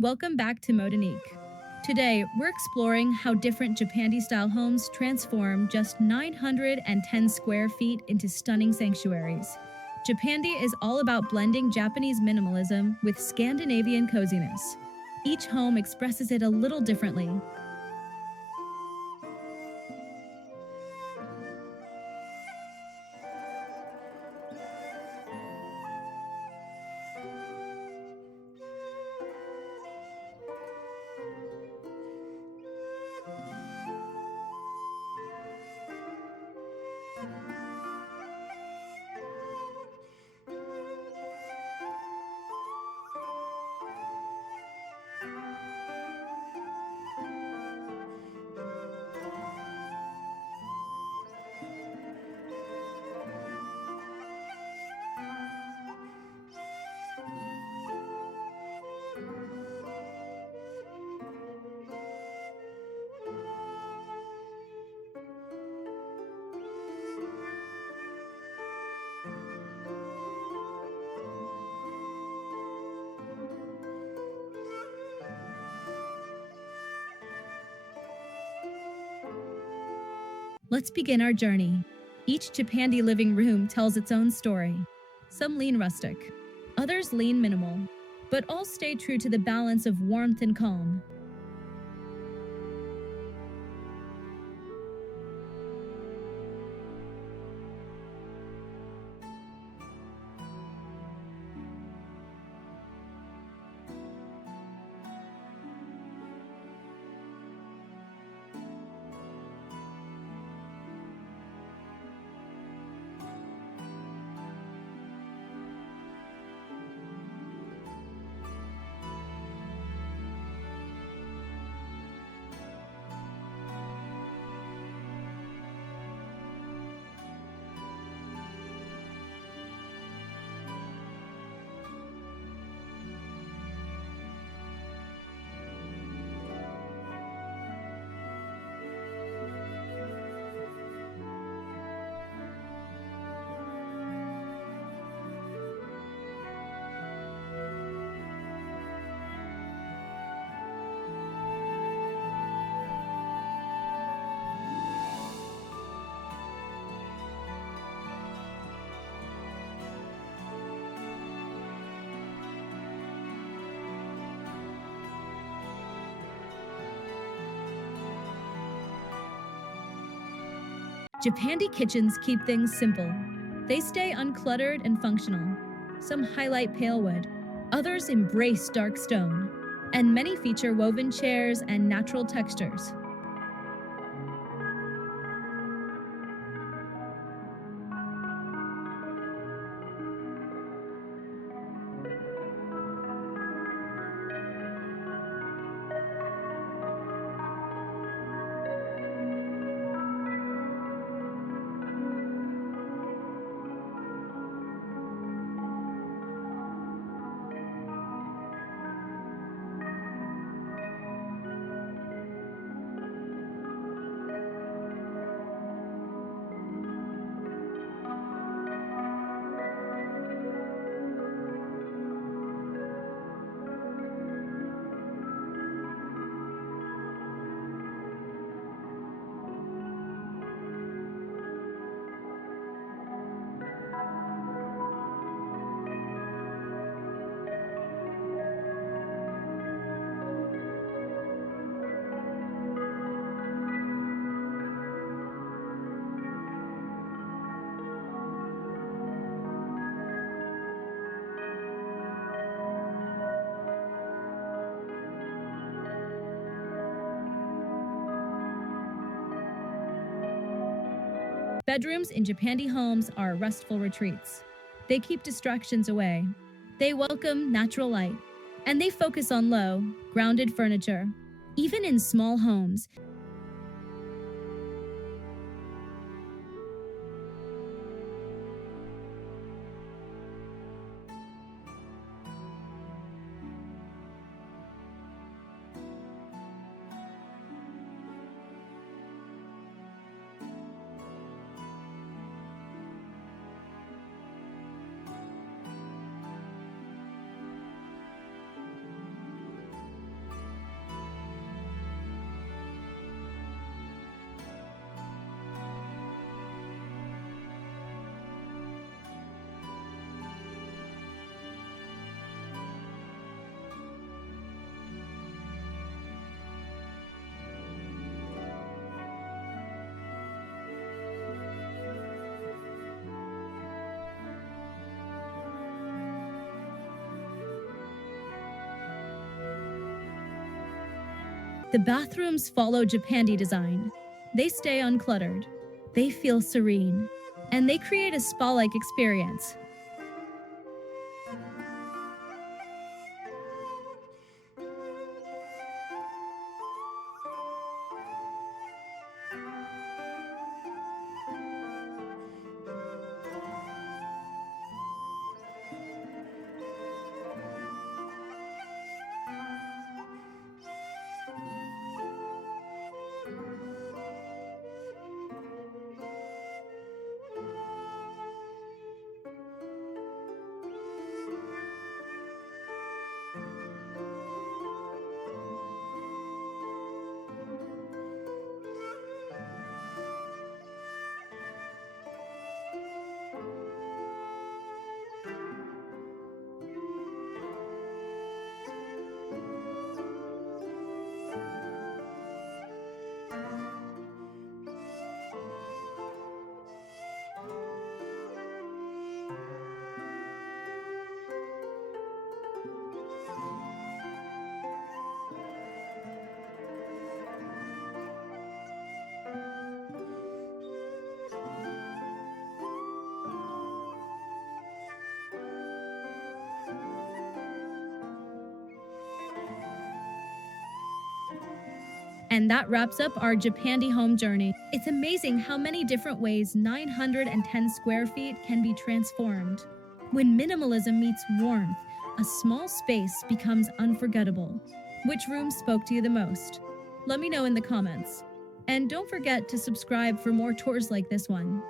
Welcome back to Modanique. Today, we're exploring how different Japandi-style homes transform just 910 square feet into stunning sanctuaries. Japandi is all about blending Japanese minimalism with Scandinavian coziness. Each home expresses it a little differently. Let's begin our journey. Each Japandi living room tells its own story. Some lean rustic, others lean minimal, but all stay true to the balance of warmth and calm. Japandi kitchens keep things simple. They stay uncluttered and functional. Some highlight pale wood, others embrace dark stone, and many feature woven chairs and natural textures. Bedrooms in Japandi homes are restful retreats. They keep distractions away. They welcome natural light, and they focus on low, grounded furniture. Even in small homes, The bathrooms follow Japandi design. They stay uncluttered. They feel serene. And they create a spa-like experience. And that wraps up our Japandi home journey. It's amazing how many different ways 910 square feet can be transformed. When minimalism meets warmth, a small space becomes unforgettable. Which room spoke to you the most? Let me know in the comments. And don't forget to subscribe for more tours like this one.